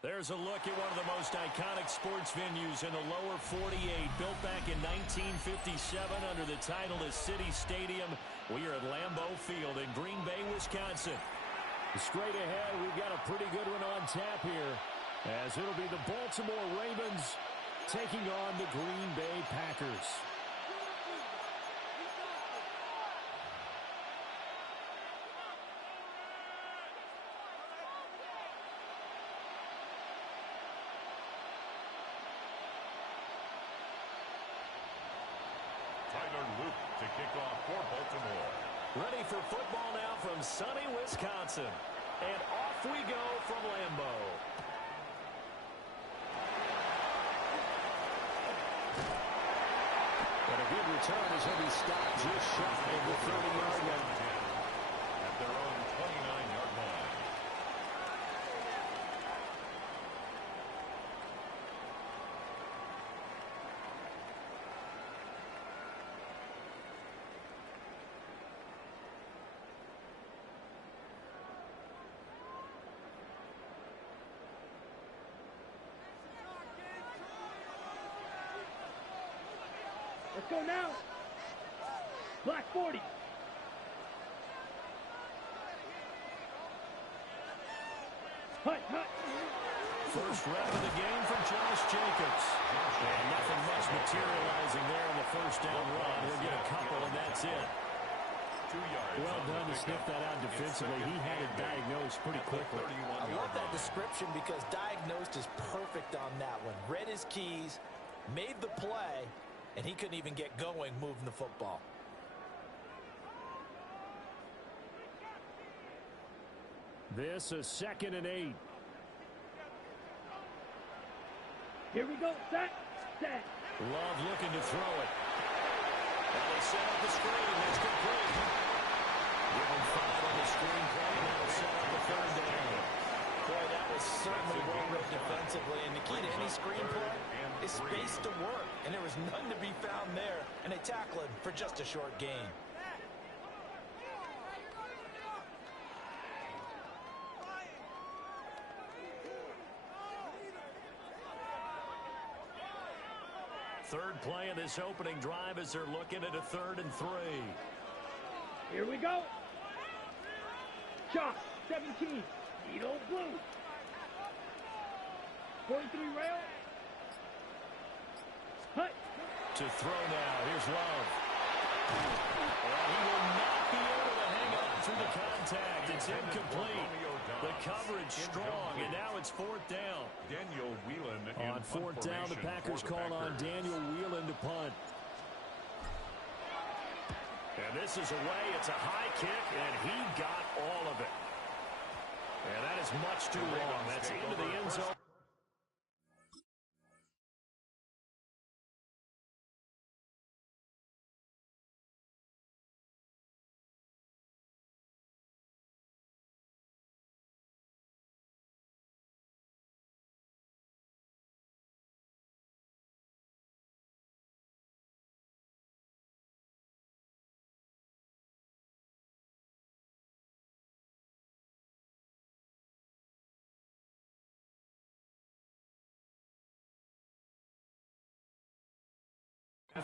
There's a look at one of the most iconic sports venues in the lower 48, built back in 1957 under the title of City Stadium. We are at Lambeau Field in Green Bay, Wisconsin. Straight ahead, we've got a pretty good one on tap here, as it'll be the Baltimore Ravens taking on the Green Bay Packers. To kick off for Baltimore. Ready for football now from sunny Wisconsin. And off we go from Lambeau. But a good return as he'll be stopped just shy of the 30-yard line. At their own 29-yard line. Let's go now. Black 40. Hut, hut. First rep of the game for Josh Jacobs. And nothing much materializing there on the first down run. He'll get a couple, and that's it. 2 yards. Well done to sniff that out defensively. He had it diagnosed pretty quickly. I love that description because diagnosed is perfect on that one. Read his keys, made the play, and he couldn't even get going moving the football. This is 2nd and 8. Here we go. Set. Set. Love looking to throw it. And they set up the screen. That's complete. Give him 5 on the screen play. Now set up the 3rd down. Boy, that was certainly well read defensively. And the key to any screen play is space to work. And there was none to be found there. And they tackle him for just a short gain. Third play of this opening drive as they're looking at a 3rd and 3. Here we go. Shot. 17. Needle blue. 43 rail. Hut. To throw now. Here's Love. And he will not be able to hang on through the contact. It's incomplete. The coverage strong, and now it's 4th down. Daniel Whelan on 4th down, the Packers call on Daniel Whelan to punt. And this is away. It's a high kick, and he got all of it. And that is much too long. That's into the end zone.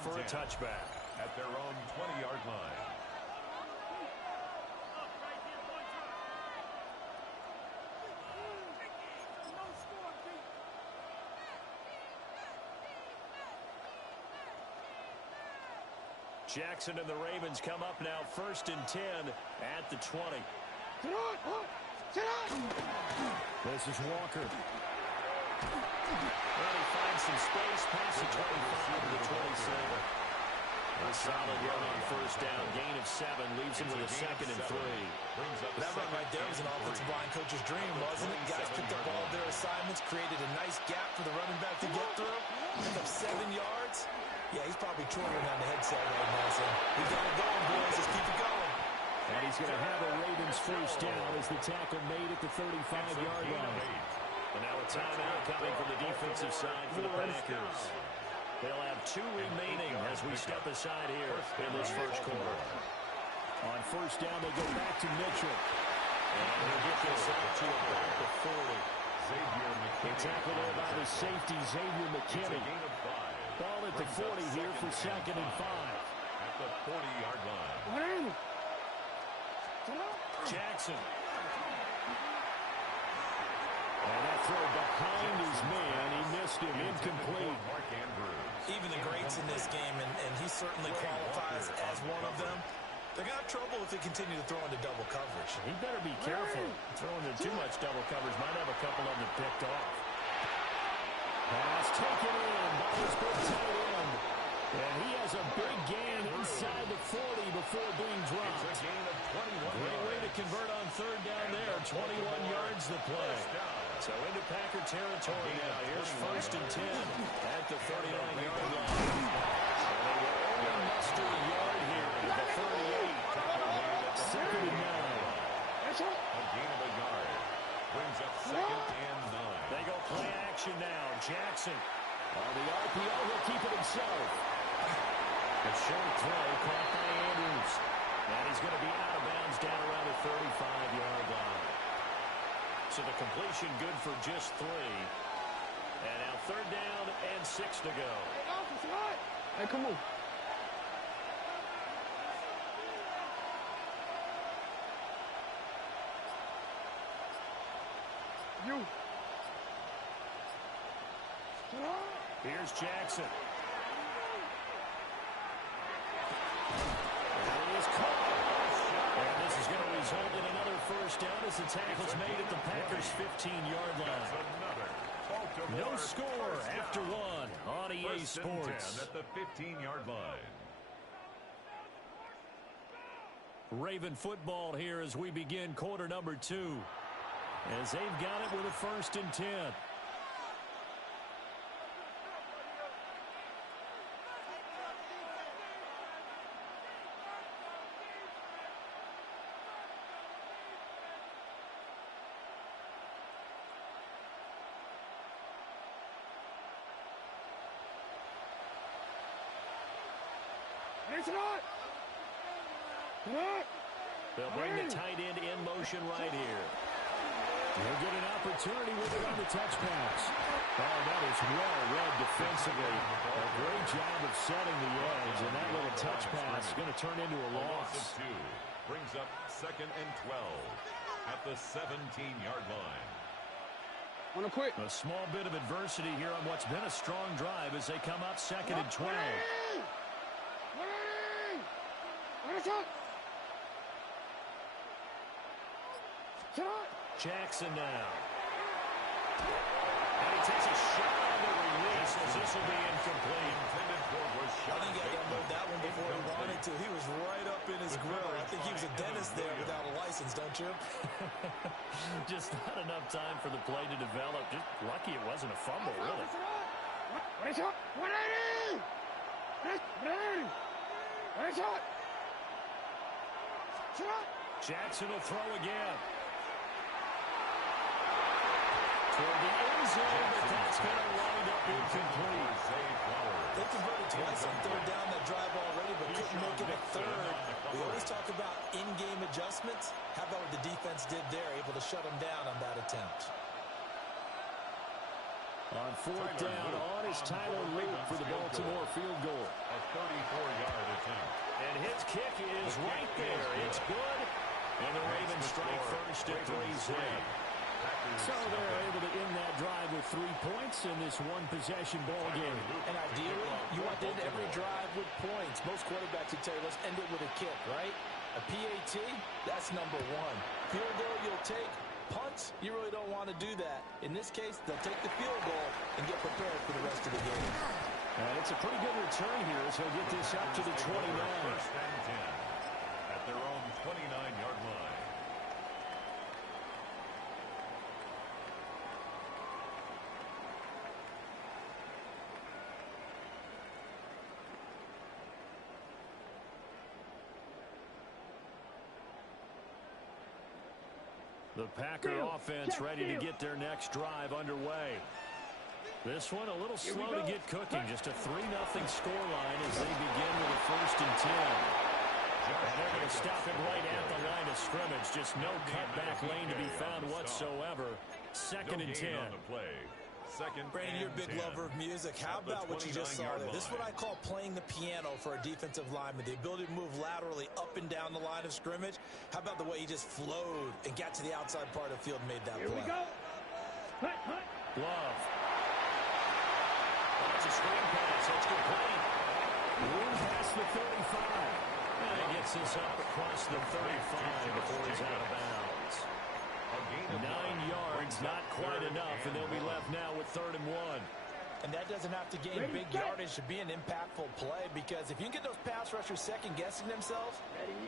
For a touchback. At their own 20-yard line. Jackson and the Ravens come up now 1st and 10 at the 20. This is Walker. Well, he finds some space past the 25 to the 27. A solid run on 1st down. Gain of 7 leaves him with a 2nd and 3. That run right there was an offensive line coach's dream, wasn't it? Guys picked up all of their assignments, created a nice gap for the running back to get through. Picked up 7 yards. Yeah, he's probably twirling on the headset right now, saying, we got it going, boys. Let's keep it going. And he's going to have a Ravens 1st down as the tackle made at the 35-yard line. And now a timeout coming from the defensive side for the Packers. They'll have 2 remaining as we step aside here in this first quarter. On 1st down, they go back to Mitchell. And he'll get this out to about the 40. They tackled there by the safety, Xavier McKinney. Ball at the 40 here for 2nd and 5. At the 40-yard line. Jackson. And that throw behind his man. He missed him. Incomplete. Even the greats in this game, and he certainly qualifies as one of them, they're going to have trouble if they continue to throw into double coverage. He better be careful. Throwing into too much double coverage might have a couple of them picked off. Pass taken in by his big tight end. And he has a big gain inside the 40 before being dropped. It's a gain of 21 Great way to convert on 3rd down there. 21 yards the play. So into Packer territory now. Here's 1st and 10 at the 39-yard line. And they will only muster a yard here at the 38. 2nd and 9. A gain of a yard. Brings up 2nd and 9. They go play action now. Jackson on the RPO. He'll keep it himself. A short throw caught by Andrews. And he's going to be out of bounds down around the 35-yard line. So the completion good for just 3. And now 3rd down and 6 to go. Hey, come on. You. Here's Jackson. And he is caught. And this is going to result in another 1st down as the tackle's made at the Packers' 15-yard line. No score after 1 on EA Sports. At the 15-yard line. Raven football here as we begin quarter number 2. As they've got it with a 1st and 10. They'll bring the tight end in motion right here. He'll get an opportunity with it on the touch pass. Oh, that is well read defensively. A great job of setting the edge, and that little touch pass is going to turn into a loss. Brings up 2nd and 12 at the 17-yard line. A small bit of adversity here on what's been a strong drive as they come up 2nd and 12. Jackson now. And he takes a shot on the release as this will be incomplete. I think he had to unload that one before he wanted to. He was right up in his grill. I think he was a dentist there without a license, don't you? Just not enough time for the play to develop. Just lucky it wasn't a fumble, really. Jackson will throw again. Toward the end zone, but that's going to wind up incomplete. They converted twice on 3rd down that drive already, but couldn't make it a 3rd. We always talk about in-game adjustments. How about what the defense did there, able to shut them down on that attempt? On 4th down, on is Tyler Luke for the Baltimore field goal. A 34-yard attempt. And his kick is right there. It's good. And the Ravens strike first at 3-0. So they're able to end that drive with 3 points in this one-possession ball game. And ideally, you want to end every drive with points. Most quarterbacks would tell you, let's end it with a kick, right? A PAT, that's number 1. Field goal you'll take. Punts, you really don't want to do that. In this case, they'll take the field goal and get prepared for the rest of the game. And it's a pretty good return here as he'll get this up to the 29. 1st and 10 at their own 29-yard line. The Packer offense ready to get their next drive underway. This one a little slow to get cooking. Just a 3-0 scoreline as they begin with a 1st and 10. And they're going to stop it right at the line of scrimmage. Just no cutback lane to be found whatsoever. Second and 10. On the play. Second Brandon, you're a big 10. lover of music. How about what you just saw there? This is what I call playing the piano for a defensive lineman. The ability to move laterally up and down the line of scrimmage. How about the way he just flowed and got to the outside part of the field and made that Here play? we go. Hut, hut. Love. That's a screen pass. That's complete. Room past the 35. And he gets this up across the 35 before he's out of bounds. 9 yards, not quite enough, and they'll be left now with 3rd and 1. And that doesn't have to gain big yardage to be an impactful play, because if you can get those pass rushers second-guessing themselves,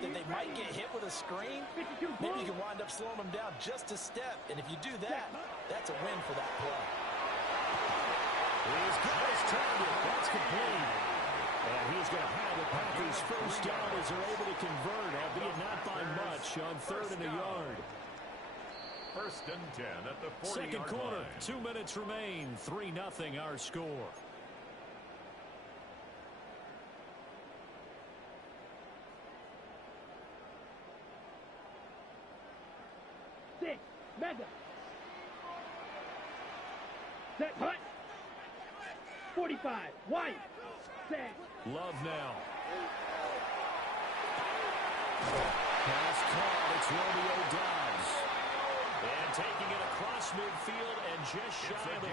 then they might get hit with a screen. Maybe you can wind up slowing them down just a step. And if you do that, that's a win for that play. He's got his target. That's complete. And he's going to have the Packers first down as they're able to convert, albeit not by much, on 3rd and a yard. 1st and 10 at the 40-yard line. Second quarter, 2 minutes remain. 3-0 our score. Six. Mega. Set. Hut. 45. White. Set. Love now. Pass caught. It's Romeo Dobbs. And taking it across midfield and just shy of the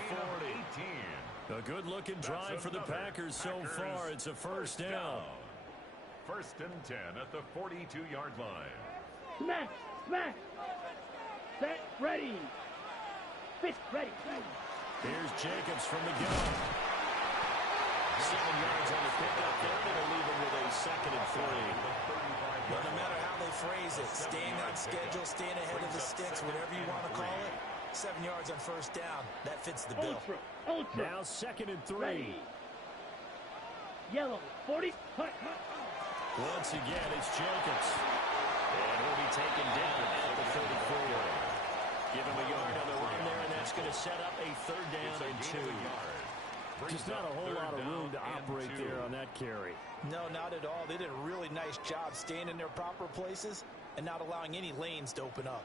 40. A good-looking drive for the Packers so far. It's a first down. 1st and 10 at the 42-yard line. Smash. Smash. Set. Ready. Fist. Ready. Here's Jacobs from the gun. 7 yards on the pickup there. They'll leave him with a 2nd and 3. Well, no matter how they phrase it, staying on schedule, staying ahead of the sticks, whatever you want to call it, 7 yards on first down, that fits the bill. Ultra. Ultra. Now 2nd and 3. Ready. Yellow. 40. Hut. Hut. Once again, it's Jacobs. And he'll be taken down at the 34. Give him a yard on the run there, and that's going to set up a 3rd down and 2. Just not a whole lot of room to operate there on that carry. No, not at all. They did a really nice job staying in their proper places and not allowing any lanes to open up.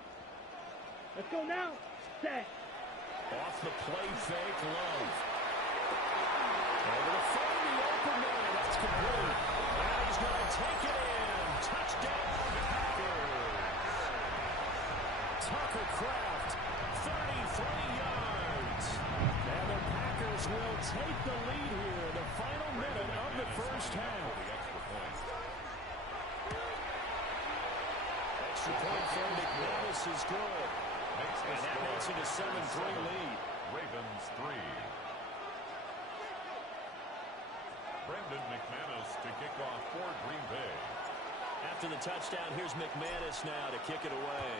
Let's go now. Set. Off the play fake, Love. Over to find the open man. That's complete. Now he's going to take it in. Touchdown, Packers. Tucker Kraft, 33 yards. And the Packers will take the lead here in the final minute of the first half. Extra point for McManus is good. And that makes it a 7-3 lead. Ravens 3. Brendan McManus to kick off for Green Bay. After the touchdown, here's McManus now to kick it away.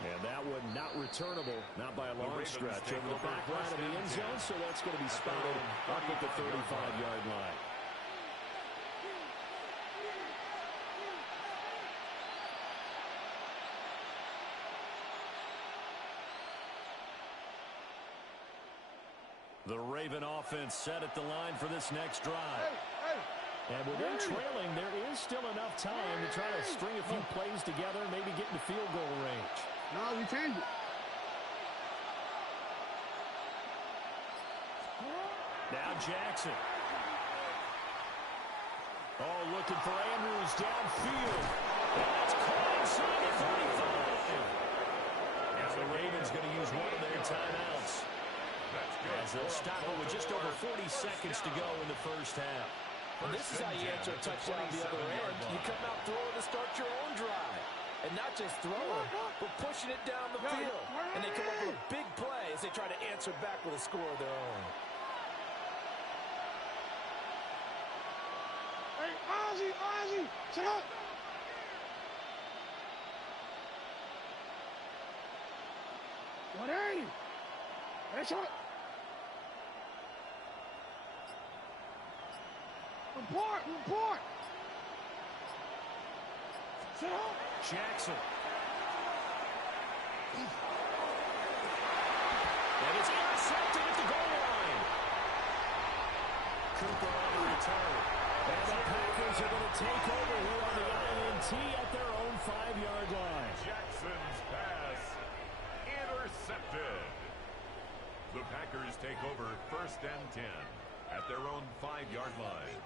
And that one not returnable, not by a long stretch. Over the back line of the end zone, so that's going to be spotted up at the 35-yard line. The Raven offense set at the line for this next drive. And with them trailing, there is still enough time to try to string a few plays together and maybe get into field goal range. No, we changed it. Now Jackson. Oh, looking for Andrews downfield. And that's caught inside the 35. Now the Ravens going to use one of their timeouts, as they'll stop it with just over 40 seconds to go in the first half. And this is how you answer a touchdown the other end. You come out throwing to start your own drive. And not just throwing, but pushing it down the field. And they come up with a big play as they try to answer back with a score of their own. Hey, Ozzy, sit up. What are you? That's it. Report. Sit up. Jackson. And it's intercepted at the goal line. Cooper on the return. And the Packers are going to take over here on the INT at their own 5-yard line. Intercepted. The Packers take over 1st and 10 at their own 5-yard line.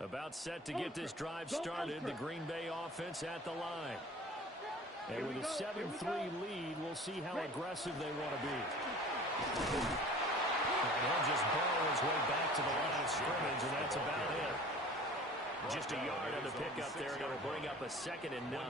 About set to get this drive started. The Green Bay offense at the line. And with a 7-3 lead, we'll see how aggressive they want to be. And he'll just burrow his way back to the line of scrimmage, and that's about it. Just a yard on the pickup there, and it'll bring up a 2nd and 9.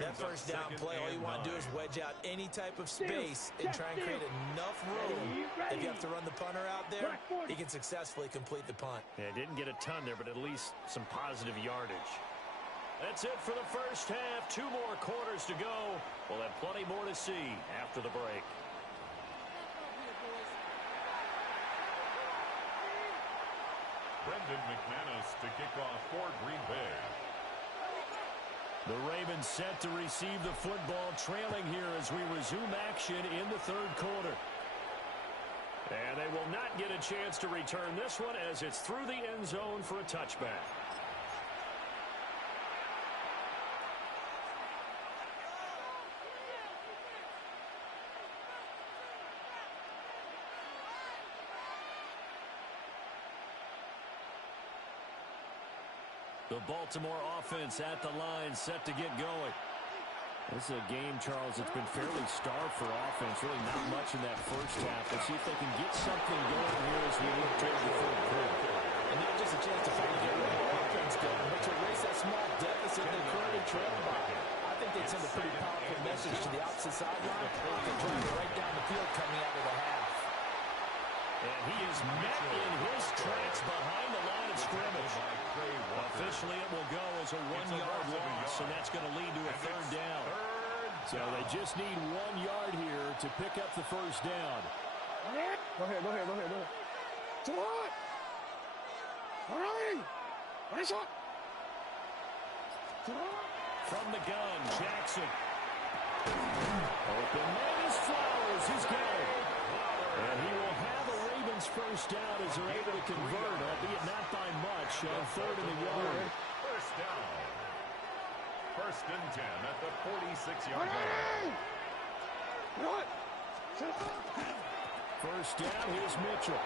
That first down play, all you want to do is wedge out any type of space and try and create enough room. If you have to run the punter out there, he can successfully complete the punt. Yeah, didn't get a ton there, but at least some positive yardage. That's it for the first half. 2 more quarters to go. We'll have plenty more to see after the break. Brendan McManus to kick off for Green Bay. The Ravens set to receive the football, trailing here as we resume action in the 3rd quarter. And they will not get a chance to return this one as it's through the end zone for a touchback. The Baltimore offense at the line, set to get going. This is a game, Charles, it's been fairly starved for offense. Really not much in that first half. Let's see if they can get something going here as we look toward the 3rd quarter. And not just a chance to finally get rid of the offense going, but to erase that small deficit they're currently trailing by. I think they'd send a pretty powerful message to the opposite sideline. They're driving right down the field coming out of the half. And he is met in his tracks behind the line of scrimmage. Officially, it will go as a 1-yard loss, and that's going to lead to a 3rd down. So they just need 1 yard here to pick up the first down. Go ahead. To the line. All right. Nice shot. To the line. From the gun, Jackson. Open man is Flowers. He's got it. And he will have a Ravens first down as they're able to convert, albeit not by much, on 3rd and a yard. First down. 1st and 10 at the 46-yard line. First down, here's Mitchell.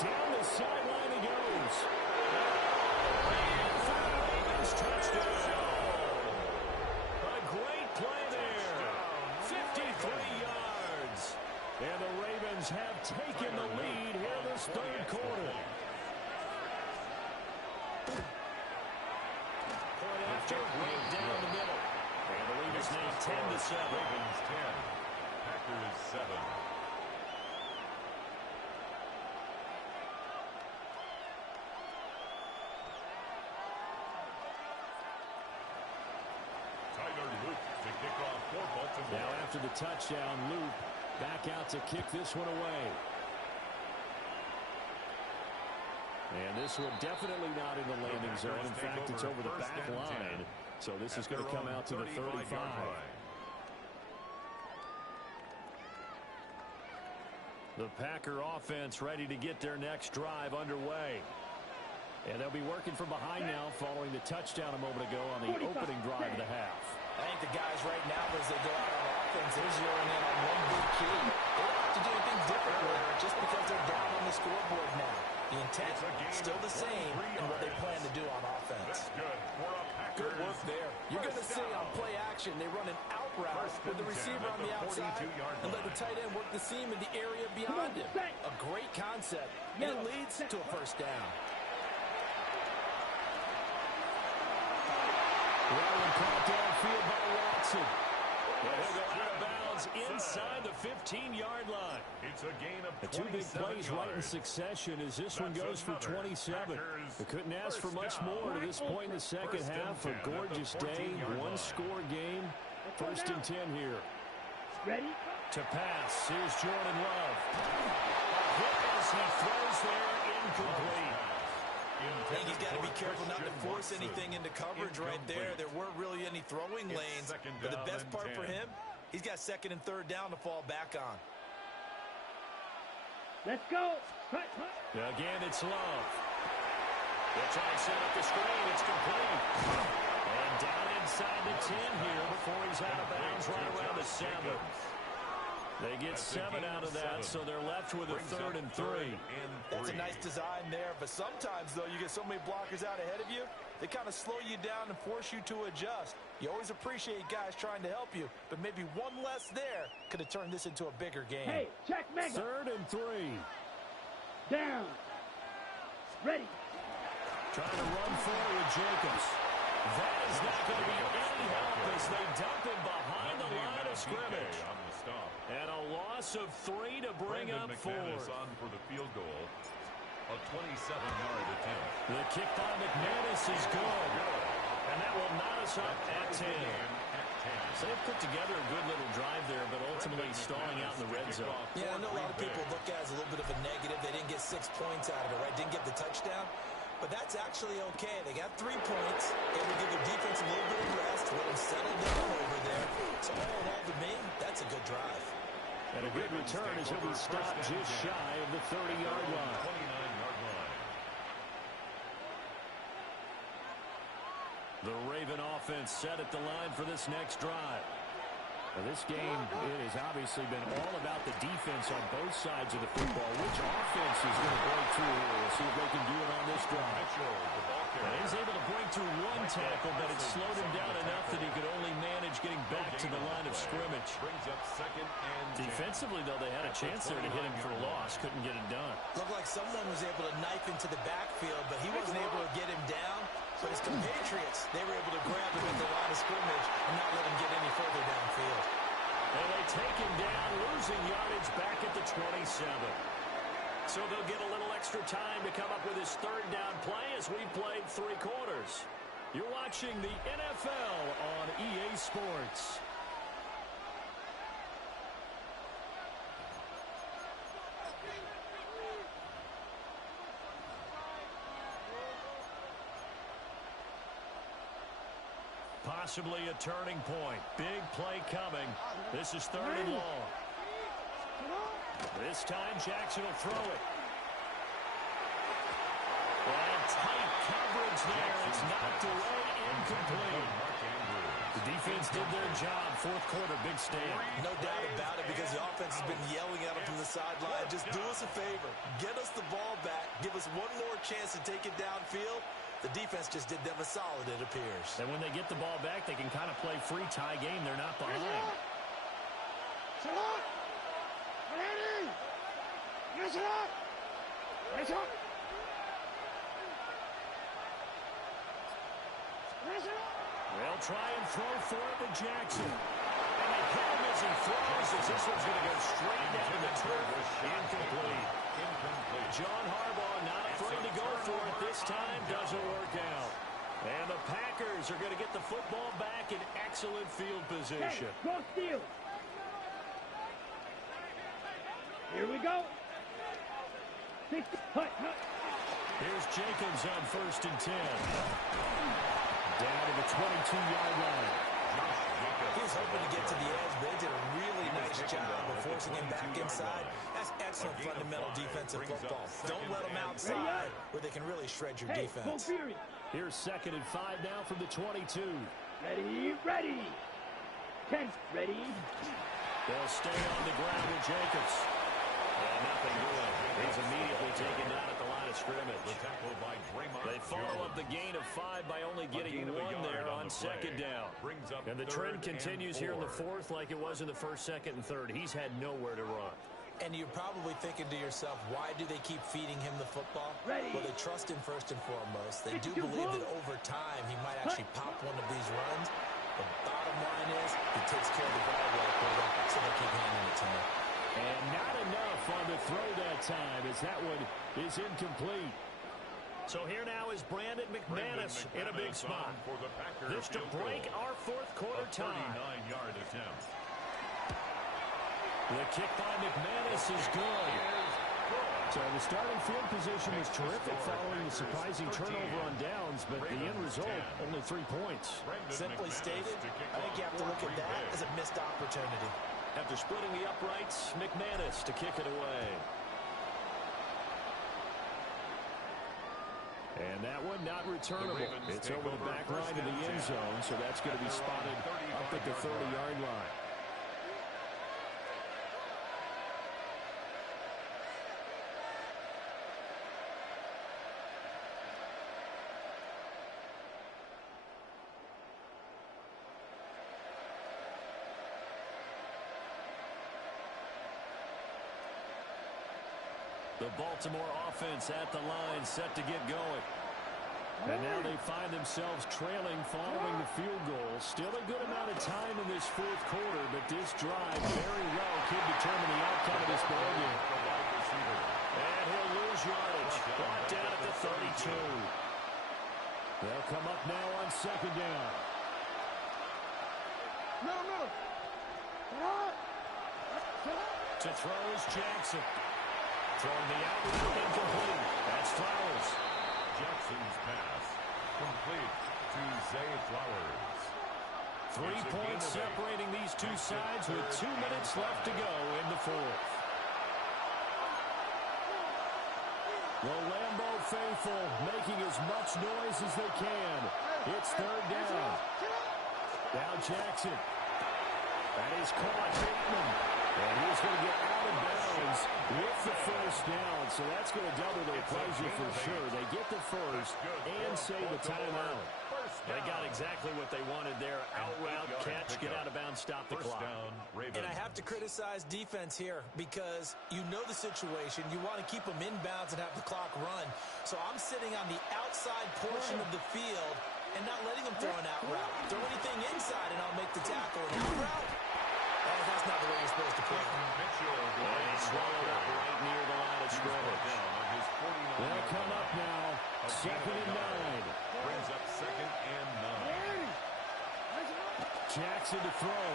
Down the sideline he goes. And for the Ravens, touchdown. A great play there. 53 yards. And the Ravens have taken the lead here in this 3rd quarter. Point after, right down the middle. And the lead is now 10-7. Ravens 10, Packers 7. Now after the touchdown, Luke back out to kick this one away. And this one definitely not in the landing zone. In fact, it's over the back line. So this is going to come out to the 35. The Packer offense ready to get their next drive underway. And they'll be working from behind now following the touchdown a moment ago on the opening drive of the half. I think the guys right now, as they go out on offense, they're zeroing in on one big key. They don't have to do anything different with it just because they're down on the scoreboard now. The intent still the same in what they plan to do on offense. Good work there. You're going to see on play action, they run an out route with the receiver on the outside and let the tight end work the seam in the area beyond him. A great concept, and it leads to a first down. Well, caught downfield by Watson. And he'll go out of bounds inside the 15-yard line. It's a gain of 27 2 big plays right in succession as this one goes for 27. They couldn't ask for much more to this point in the second half. A gorgeous day, one-score game. 1st and 10 here. Ready? To pass, here's Jordan Love. Hit as he throws there, incomplete. I think he's got to be careful not to force anything into coverage right there. There weren't really any throwing lanes. But the best part for him, he's got 2nd and 3rd down to fall back on. Let's go. Cut. Again, it's Love. They'll try and set up the screen. It's complete. And down inside the 10 here before he's out of bounds right around the 7. They get 7 out of that, so they're left with a 3rd and 3. That's a nice design there, but sometimes, though, you get so many blockers out ahead of you, they kind of slow you down and force you to adjust. You always appreciate guys trying to help you, but maybe one less there could have turned this into a bigger game. Hey, check mega. 3rd and 3. Down. Ready. Trying to run forward, Jacobs. That is not going to be any help as they dump him behind the line of scrimmage. And a loss of 3 to bring up 4. On for the field goal. A 27-yard attempt. The kick by McManus is good. And that will knot us up at 10. So they've put together a good little drive there, but ultimately stalling out in the red zone. Yeah, I know a lot of people look at it as a little bit of a negative. They didn't get 6 points out of it, right? Didn't get the touchdown. But that's actually okay. They got 3 points. Able to give their defense a little bit of rest, let them settle down over there. So all in all, to me, that's a good drive. And a good return as he'll be stopped just shy of the 30-yard line. 29-yard line. The Raven offense set at the line for this next drive. Now this game, it has obviously been all about the defense on both sides of the football. Which offense is going to break through here? We'll see if they can do it on this drive. And he's able to break through 1 tackle, but it slowed him down enough that he could only manage getting back to the line of scrimmage. Brings up 2nd and 10. Defensively, though, they had a chance there to hit him for a loss. Couldn't get it done. Looked like someone was able to knife into the backfield, but he wasn't able to get him down. But his compatriots, they were able to grab him at the line of scrimmage and not let him get any further downfield. And they take him down, losing yardage back at the 27. So they'll get a little extra time to come up with his 3rd down play as we played 3 quarters. You're watching the NFL on EA Sports. Possibly a turning point. Big play coming. This is 3rd and long. This time Jackson will throw it. And tight coverage there. It's knocked away, incomplete. The defense did their job. 4th quarter, big stand. No doubt about it, because the offense has been yelling at him from the sideline. Just do us a favor. Get us the ball back. Give us one more chance to take it downfield. The defense just did them a solid, it appears. And when they get the ball back, they can kind of play free tie game. They're not behind. Shut up! Ready! Yes, up! Yes, up! Yes, up! They'll try and throw for it to Jackson. And they hit him as he throws, as this one's going to go straight down to the turf. Incomplete. John Harbaugh not afraid to go for it this time. Doesn't work out. And the Packers are going to get the football back in excellent field position. Hey, go steal. Here we go. Here's Jacobs on 1st and 10. Down to the 22-yard line. He was hoping to get to the edge, but they did a really nice job of forcing him back inside. That's excellent fundamental defensive football. Don't let them outside where they can really shred your defense. Here's 2nd and 5 now from the 22. Ready. 10, ready. They'll stay on the ground with Jacobs. And nothing doing. He's immediately taken down at the line of scrimmage. They follow up the gain of 5 by only getting 1 there on 2nd down. And the trend continues here in the 4th like it was in the 1st, 2nd, and 3rd. He's had nowhere to run. And you're probably thinking to yourself, why do they keep feeding him the football? Ready. Well, they trust him first and foremost. They do believe that over time he might actually pop one of these runs. The bottom line is he takes care of the ball well for them, so they keep handing it to him. And not enough on the throw that time as that one is incomplete. So here now is Brandon McManus in a big spot. This to break our 4th quarter tie. 39-yard attempt. The kick by McManus is good. So the starting field position was terrific following the surprising turnover on downs, but the end result, only 3 points. Simply stated, I think you have to look at that as a missed opportunity. After splitting the uprights, McManus to kick it away. And that one not returnable. It's over the back line of the end zone, so that's going to be spotted up at the 30-yard line. The Baltimore offense at the line, set to get going. And now they find themselves trailing following the field goal. Still a good amount of time in this fourth quarter, but this drive very well could determine the outcome of this ball game. And he'll lose yardage. Brought down at the 32. They'll come up now on second down. To throw is Jackson. Throwing the outlet, incomplete. That's Flowers. Jackson's pass complete to Zay Flowers. 3 points separating these two sides with 2 minutes left to go in the fourth. The Lambeau faithful making as much noise as they can. It's third down. Now Jackson. That is caught. Bateman. And he's going to get out of bounds with the first down. So that's going to double their pleasure for sure. They get the first and save a timeout. They got exactly what they wanted there. Out route, catch, get out of bounds, stop the clock. And I have to criticize defense here because you know the situation. You want to keep them inbounds and have the clock run. So I'm sitting on the outside portion of the field and not letting them throw an out route. Throw anything inside and I'll make the tackle. An out route? That's not the way you're supposed to play. And he's swallowed up right near the line of scrimmage. They'll come up now. Second and 9. Brings up second and 9. Jackson to throw.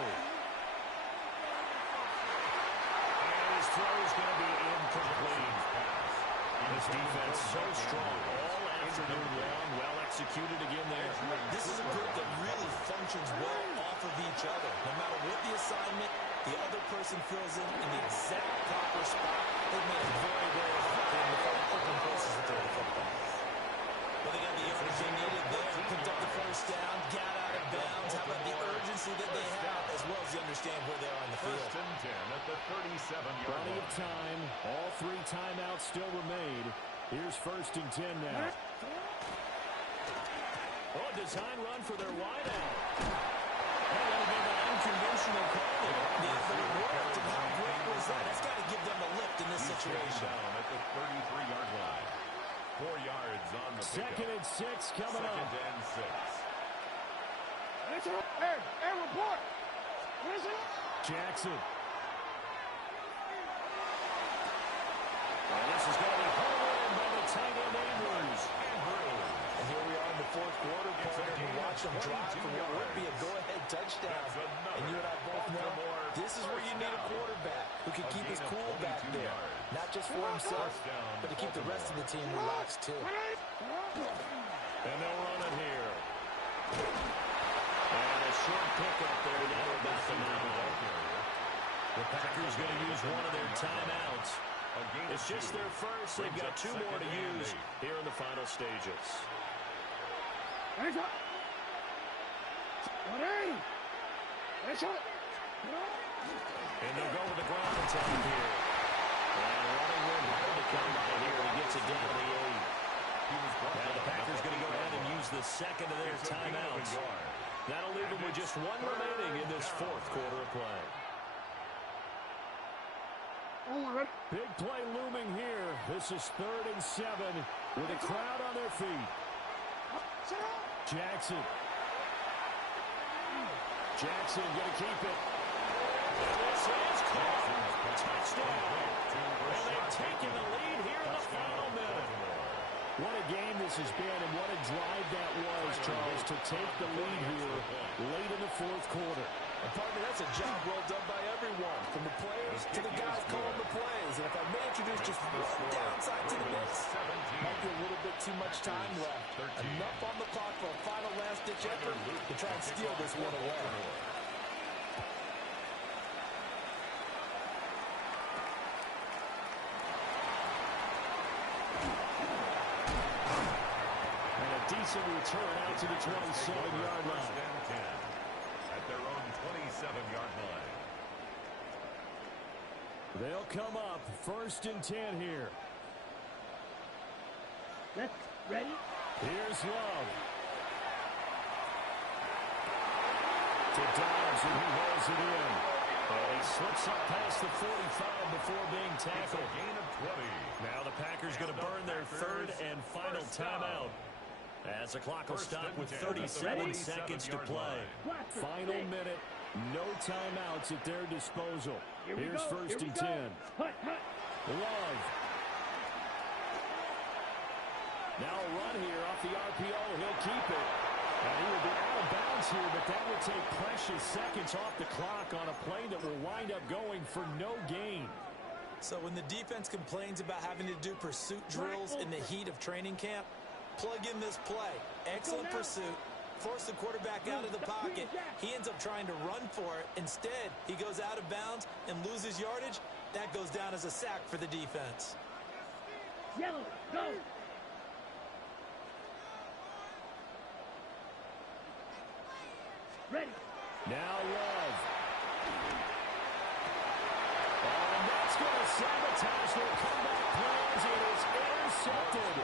And his throw is going to be incomplete. This defense so strong all afternoon long. Well executed again there. This is a group that really functions well off of each other. No matter what the assignment, the other person fills in the exact proper spot. They've made it very, very hard for them to find open places to throw the football. Well, they got the yardage they needed there. Picked up the first down, got out of bounds. How about the urgency that they have, as well as you understand where they are on the field. First and 10 at the 37-yard line. Plenty of time. All 3 timeouts still remain. Here's first and 10 now. Oh, design run for their wideout. That would have been an unconventional call there. Yeah, but it worked. And how great was that? That's got to give them a lift in this situation. Down at the 33-yard line. 4 yards on the pickup. Second and 6 coming up. Second and 6. Air report. Where's it? Jackson. And this is going to be hauled in by the tight end Andrews. And here we are in the fourth quarter, partner, and watch them drive for what would be a go-ahead touchdown. And you and I both know this is where you need a quarterback who can keep his cool back there. Not just for himself, but to keep the rest of the team relaxed, too. And they'll run it here. And a short pickup there now about the 9. The Packers going to use one of their timeouts. It's just their first. They've got 2 more to use here in the final stages. And they'll go with the ground attack here. And running room hard to come by here. He gets it down to the 8. Now the Packers going to go ahead and use the second of their timeouts. That'll leave them with just 1 remaining in this fourth quarter of play. Big play looming here. This is 3rd and 7 with a crowd on their feet. Jackson. Jackson going to keep it. This is caught. Touchdown. And they've taken the lead here in the final minute. What a game this has been, and what a drive that was, Charles, to take the lead here late in the fourth quarter. And partner, that's a job well done by everyone, from the players to the guys calling the plays. And if I may introduce just one downside to the mix, might be a little bit too much time left. Enough on the clock for a final last-ditch effort to try and steal this one away. decent return out to the 27-yard line. First and 10 at their own 27-yard line. They'll come up 1st and 10 here. That's ready. Here's Love. To Dobbs, and he holds it in. And he slips up past the 45 before being tackled. Gain of 20. Now the Packers going to burn their 3rd and final timeout. As the clock will stop with 37 seconds to play. Final minute, no timeouts at their disposal. Here's 1st and 10. Love. Now a run here off the RPO. He'll keep it. And he will be out of bounds here, but that will take precious seconds off the clock on a play that will wind up going for no gain. So when the defense complains about having to do pursuit drills in the heat of training camp, plug in this play. Excellent pursuit. Force the quarterback out of the pocket. He ends up trying to run for it. Instead, he goes out of bounds and loses yardage. That goes down as a sack for the defense. Yellow, go. Ready. Now Love. And that's going to sabotage their comeback plans. It is intercepted.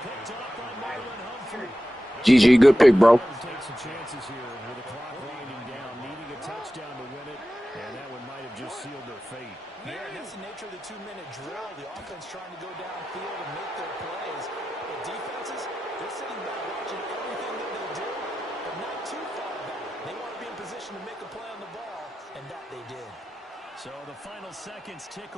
Picked up by Marlon Humphrey. GG, good pick, bro. Take some chances here with the clock winding down, needing a touchdown to win it, and that one might have just sealed their fate. Yeah, and that's the nature of the 2-minute drill. The offense trying to go downfield and make their plays. But defenses, they're sitting back watching everything that they do, but not too far back. They want to be in position to make a play on the ball, and that they did. So the final seconds tick